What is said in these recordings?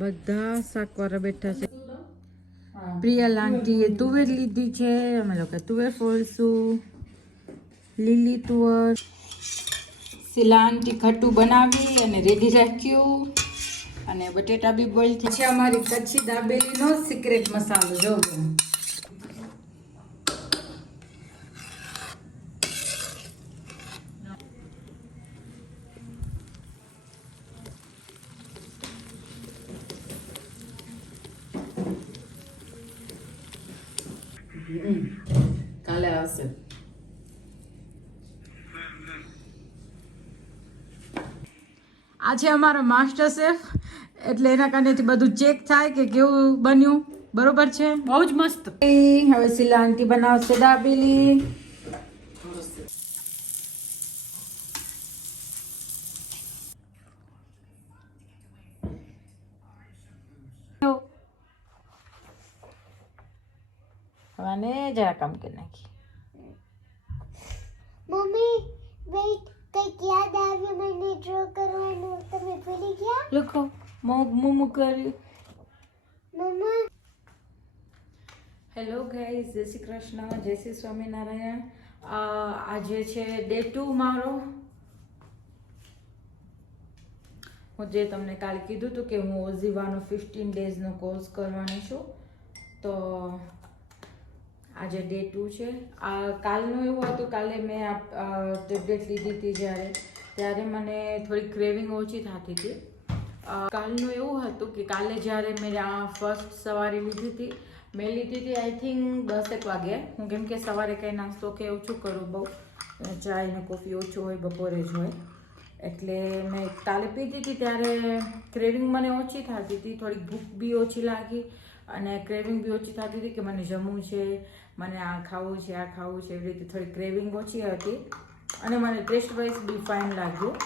બધા શાકવાળા બેઠા છે. પ્રિયલ આંટીએ તુવેર લીધી છે, અમે લોકો તુવેર ફોલશું. લીલી તુવર. શીલા આંટી ખટ્ટું બનાવી અને રેડી રાખ્યું અને બટેટા બી બોઇલ થઈ છે. અમારી કચ્છી દાબેલીનો સિક્રેટ મસાલો જોવો. કાલે આવશે. આજે અમારો માસ્ટર શેફ એટલે એના કારણેથી બધું ચેક થાય કે કેવું બન્યું. બરોબર છે, બહુ જ મસ્ત. હવે શીલા આંટી બનાવશે દાબેલી. અને જરા કામ કરી નાખી. મમ્મી વેઇટ, કંઈક યાદ આવ્યું મને ડ્રો કરવાનું, તમે ભૂલી ગયા? લખો મોમો કર્યું. મમ્મા હેલો ગાઈઝ, જય શ્રી કૃષ્ણ, જય શ્રી સ્વામિનારાયણ. આજે છે ડે 2 મારો. હું જે તમને કાલે કીધું હતું કે હું ઓઝીવાનો 15 ડેઝનો કોર્સ કરવાની છું, તો આજે ડે 2 છે. કાલનું એવું હતું, કાલે મેં ટેબ્લેટ લીધી હતી ત્યારે મને થોડી ક્રેવિંગ ઓછી થતી હતી. કાલનું એવું હતું કે કાલે જ્યારે મેં ફર્સ્ટ સવારે લીધી હતી, મેં લીધી હતી આઈ થિંક 10 વાગે. હું કેમ કે સવારે કંઈ નાસ્તો કે ઓછું કરું, બહુ ચાય ને કોફી ઓછું હોય, બપોરે જ હોય, એટલે મેં કાલે પીધી હતી ત્યારે ક્રેવિંગ મને ઓછી થતી હતી, થોડીક ભૂખ બી ઓછી લાગી અને ક્રેવિંગ બી ઓછી થતી હતી કે મને જમવું છે, મને આ ખાવું છે, આ ખાવું છે, એવી રીતે થોડી ક્રેવિંગ ઓછી હતી અને મને ટેસ્ટ વાઇઝ બી ફાઇન લાગ્યું.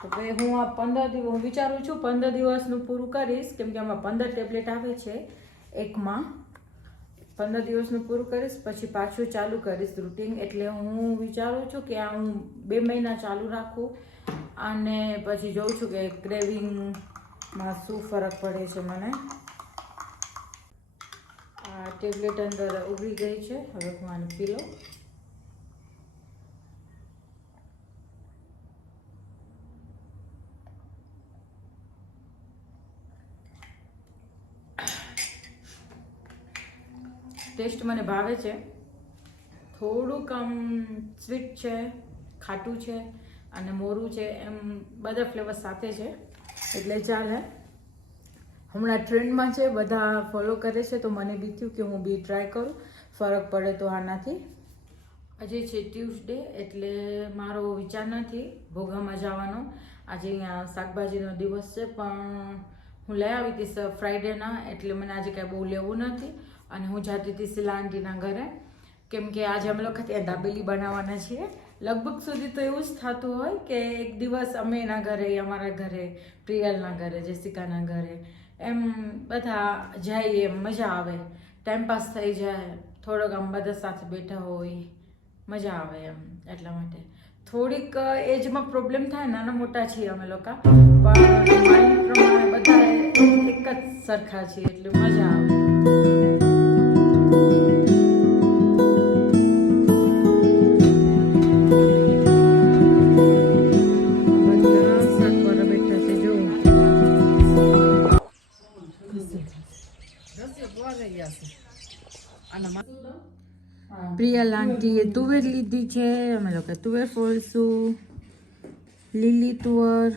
તો ભાઈ હું આ 15 દિવસ હું વિચારું છું 15 દિવસનું પૂરું કરીશ, કેમ કે આમાં 15 ટેબ્લેટ આવે છે એકમાં. 15 દિવસનું પૂરું કરીશ પછી પાછું ચાલુ કરીશ રૂટીન. એટલે હું વિચારું છું કે આ હું 2 મહિના ચાલુ રાખું અને પછી જોઉં છું કે ક્રેવિંગમાં શું ફરક પડે છે મને. આ ટેબ્લેટ અંદર ઉગડી ગઈ છે, હવે હું આને પી લઉં. ટેસ્ટ મને ભાવે છે, થોડુંક આમ સ્વીટ છે, ખાટું છે અને મોરું છે, એમ બધા ફ્લેવર સાથે છે એટલે ચાલે. હમણાં ટ્રેન્ડમાં છે, બધા ફોલો કરે છે, તો મને બી થયું કે હું બી ટ્રાય કરું, ફરક પડે તો આનાથી. આજે છે ટ્યુઝડે એટલે મારો વિચાર નથી ભોગામાં જવાનો. આજે અહીંયા શાકભાજીનો દિવસ છે, પણ હું લઈ આવી હતી ફ્રાઈડેના, એટલે મને આજે કાંઈ બહુ લેવું નથી અને હું જતી હતી શીલા આંટીના ઘરે, કેમ કે આજે અમે લોકો ત્યાં દાબેલી બનાવવાના છીએ. લગભગ સુધી તો એવું જ થતું હોય કે એક દિવસ અમે એના ઘરે, અમારા ઘરે, પ્રિયલના ઘરે, જેસિકાના ઘરે, એમ બધા જઈએ, એમ મજા આવે, ટાઈમપાસ થઈ જાય, થોડોક આમ બધા સાથે બેઠા હોય, મજા આવે એમ. એટલા માટે થોડીક એજમાં પ્રોબ્લેમ થાય, નાના મોટા છીએ અમે લોકો, પણ માઇન્ડ પ્રમાણે બધા એક જ સરખા છીએ એટલે મજા આવે. પ્રિયલ આંટીએ તુવેર લીધી છે, અમે લોકો તુવેર ફોલશું. લીલી તુવર.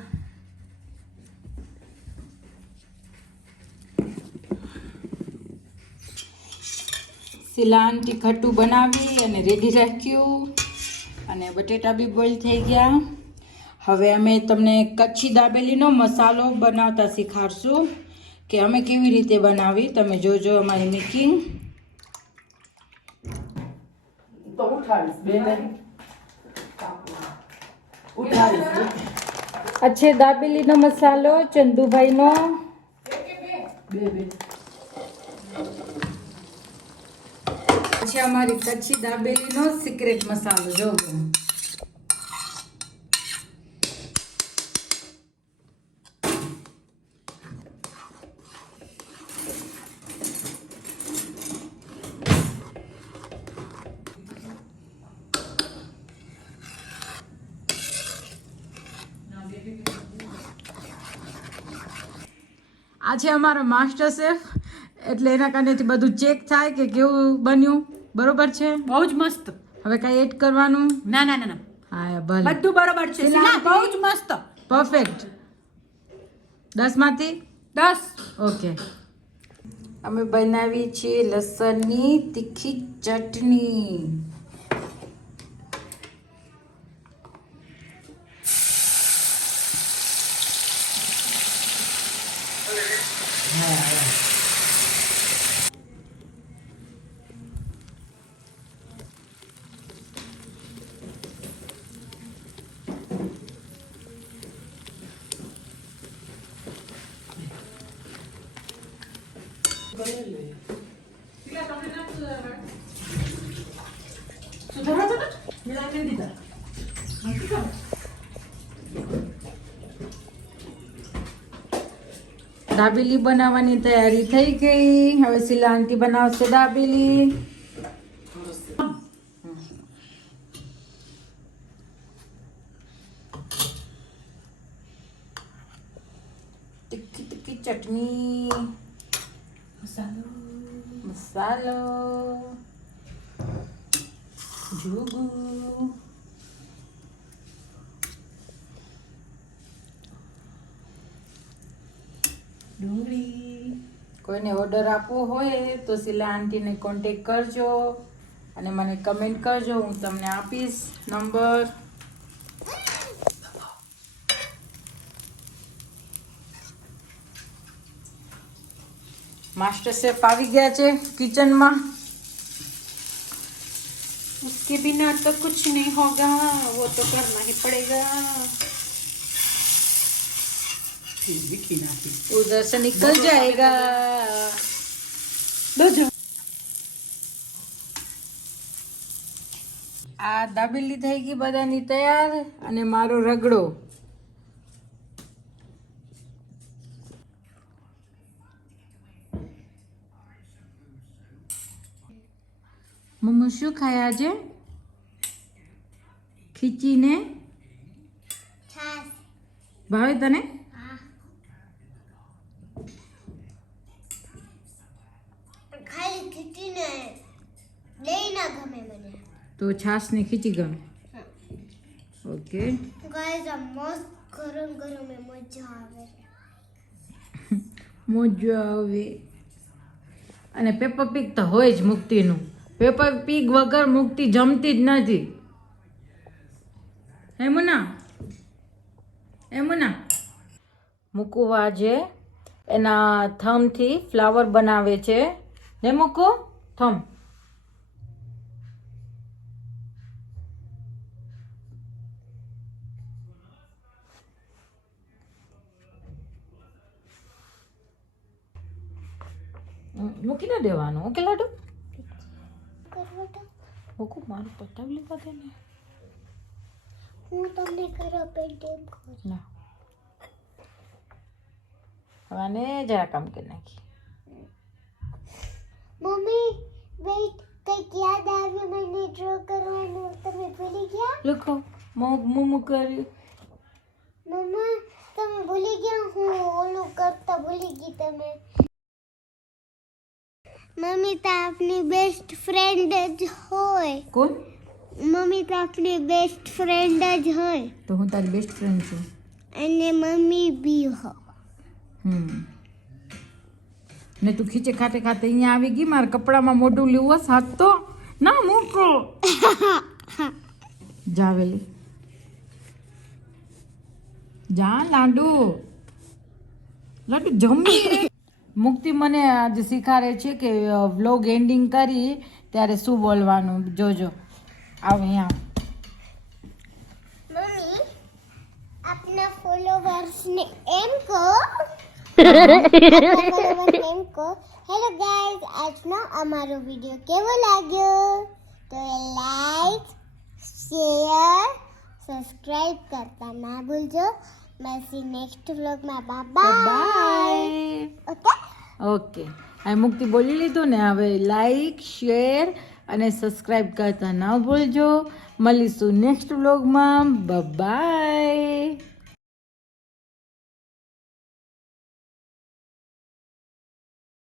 શીલા આંટી ખટ્ટું બનાવી અને રેડી રાખ્યું અને બટેટા બી બોઇલ થઈ ગયા. હવે અમે તમને કચ્છી દાબેલીનો મસાલો બનાવતા શીખવાડશું કે અમે કેવી રીતે બનાવી. તમે જોજો અમારી મેકિંગ. આ છે દાબેલીનો મસાલો ચંદુભાઈનો. છે અમારી કચ્છી દાબેલીનો સિક્રેટ મસાલો જોવો. આ છે અમારો માસ્ટર શેફ, એટલે એના કારણેથી બધું ચેક થાય કે કેવું બન્યું. બરોબર છે? બહુ જ મસ્ત. હવે કાંઈ એડ કરવાનું? ના ના ના ના, હા ભલે, બધું બરોબર છે શીલા, બહુ જ મસ્ત. પરફેક્ટ. 10 માંથી 10. ઓકે. અમે બનાવી છે લસણની તીખી ચટણી. દાબેલી બનાવવાની તૈયારી થઈ ગઈ. હવે શીલા આંટી બનાવશે દાબેલી. તીખી તીખી ચટણી, મસાલો, જોગુ, ડુંગળી. કોઈને ઓર્ડર આપવો હોય તો શીલા આંટીને કોન્ટેક કરજો અને મને કમેન્ટ કરજો, હું તમને આપીશ નંબર. मास्टर शेफ आ गया है किचन में. उसके बिना तो कुछ नहीं होगा, वो तो करना ही पड़ेगा. उधर से निकल जाएगा. आ दाबेली થઈ ગઈ બધાની તૈયાર અને મારો રગડો. મમ્મુ શું ખાય આજે? ખીચીને છાસ. ભાવે તને? હા. ખાલી ખીચીને લઈ ના ગમે મને. તો છાશ ને ખીચી ગમે. ઓકે. ગાઈસ આ મસ્ત ગરમ ગરમ એ મજા આવે. મજા આવે. અને પેપર પીગ તો હોય જ મુક્તિનું. પેપર પીગ વગર મુક્તિ જમતી જ નથી. હે મુના? મૂકુ આજે એના થમથી ફ્લાવર બનાવે છે. ને મૂકુ થમ. મૂકી ના દેવાનું. ઓકે લાડુ? મૂકુ મારું પતાવી લેવા દે ને. હું તમને કરો પેન્ટિંગ કરું. ના હવે આને જરા કામ કરી નાખી. મમ્મી વેઇટ, કંઈક યાદ આવ્યું મને ડ્રો કરવાનું. તમે ભૂલી ગયા? લખો મોમો કર્યું. મમ્મા તમે ભૂલી ગયા, હું ઓલું કરતા ભૂલી ગઈ. તમે મમ્મી તો આપની બેસ્ટ ફ્રેન્ડ જ હોય. કોણ? મમ્મી તો આપની બેસ્ટ ફ્રેન્ડ જ હોય તો હું તારી બેસ્ટ ફ્રેન્ડ છું. અને મમ્મી બી હો. ને તું ખીચે ખાતે ખાતે અહીંયા આવી ગઈ. મારા કપડામાં મોઢું લેવું સાથ તો ના મૂકો. જાવેલી જા લાડુ જમી. મુક્તિ મને આજે શીખાડે છે કે વ્લોગ એન્ડિંગ કરી ત્યારે શું બોલવાનું. જોજો આવ અહીંયા. મમ્મી આપના ફોલોવર્સને એમ કહો હેલો ગાઈઝ, આજનો અમારો વિડીયો કેવો લાગ્યો તો લાઈક, શેર, સબસ્ક્રાઇબ કરતા ના ભૂલજો. મળીએ નેક્સ્ટ વ્લોગમાં. બાય. Okay okay. આ મુક્તિ બોલી લીધું ને. હવે લાઈક, શેર અને સબસ્ક્રાઇબ કરતા ના ભૂલજો. મળીશું નેક્સ્ટ વ્લોગમાં. બાય.